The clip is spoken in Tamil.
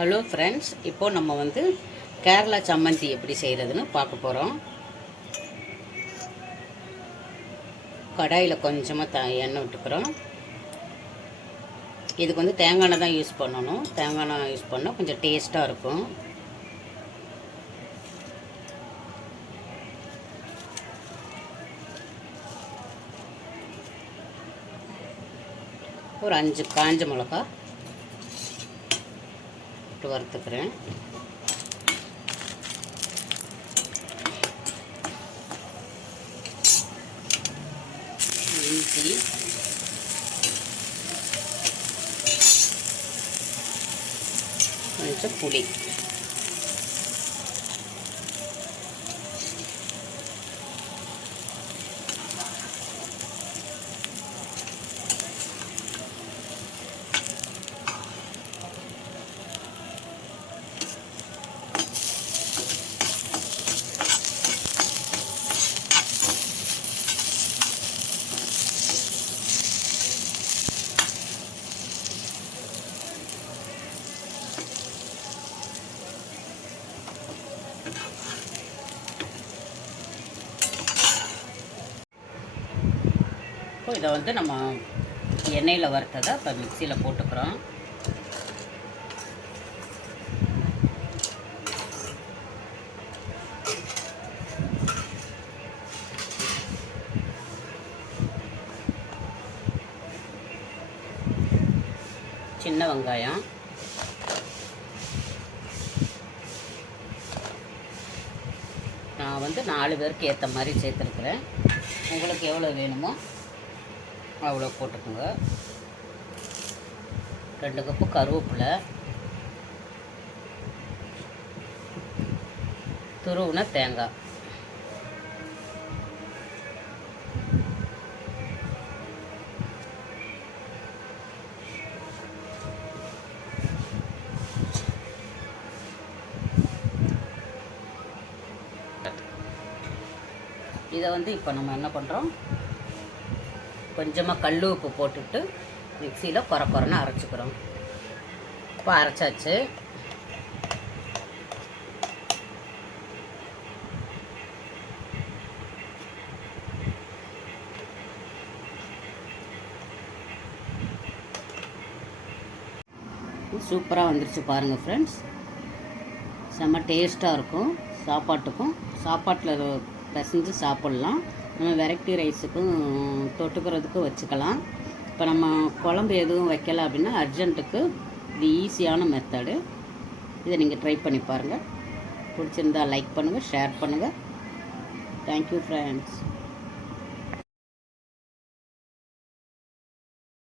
ஹலோ ஃப்ரெண்ட்ஸ், இப்போது நம்ம வந்து கேரளா சம்மந்தி எப்படி செய்கிறதுன்னு பார்க்க போகிறோம். கடாயில் கொஞ்சமாக எண்ணெய் விட்டுக்கிறோம். இதுக்கு வந்து தேங்காய் எண்ணெய் தான் யூஸ் பண்ணணும். தேங்காய் எண்ணெய் யூஸ் பண்ணால் கொஞ்சம் டேஸ்ட்டாக இருக்கும். ஒரு 5 காஞ்ச மிளகா போட்டு வறுத்துக்கிறேன். இஞ்சி, கொஞ்சம் புளி, இதை வந்து நம்ம எண்ணெயில் வறுத்ததை இப்போ மிக்சியில் போட்டுக்கிறோம். சின்ன வெங்காயம், நான் வந்து 4 பேருக்கு ஏற்ற மாதிரி சேர்த்துருக்குறேன். உங்களுக்கு எவ்வளோ வேணுமோ அவ்வளோ போட்டுக்கோங்க. 2 கப்பு கருவேப்பிலை, துருவின தேங்காய், இதை வந்து இப்போ நம்ம என்ன பண்ணுறோம், கொஞ்சமாக கல் உப்பு போட்டுட்டு மிக்சியில் கொரன்னு அரைச்சிக்கிறோம். இப்போ அரைச்சாச்சு. சூப்பராக வந்துருச்சு பாருங்கள் ஃப்ரெண்ட்ஸ். செம்ம டேஸ்ட்டாக இருக்கும். சாப்பாட்டில் பிசைஞ்சு சாப்பிட்லாம். நம்ம வெரைட்டி ரைஸுக்கும் தொட்டுக்கிறதுக்கும் வச்சுக்கலாம். இப்போ நம்ம குழம்பு எதுவும் வைக்கல அப்படின்னா அர்ஜென்ட்டுக்கு இது ஈஸியான மெத்தடு. இதை நீங்கள் ட்ரை பண்ணி பாருங்கள். பிடிச்சிருந்தா லைக் பண்ணுங்கள், ஷேர் பண்ணுங்கள். Thank you friends.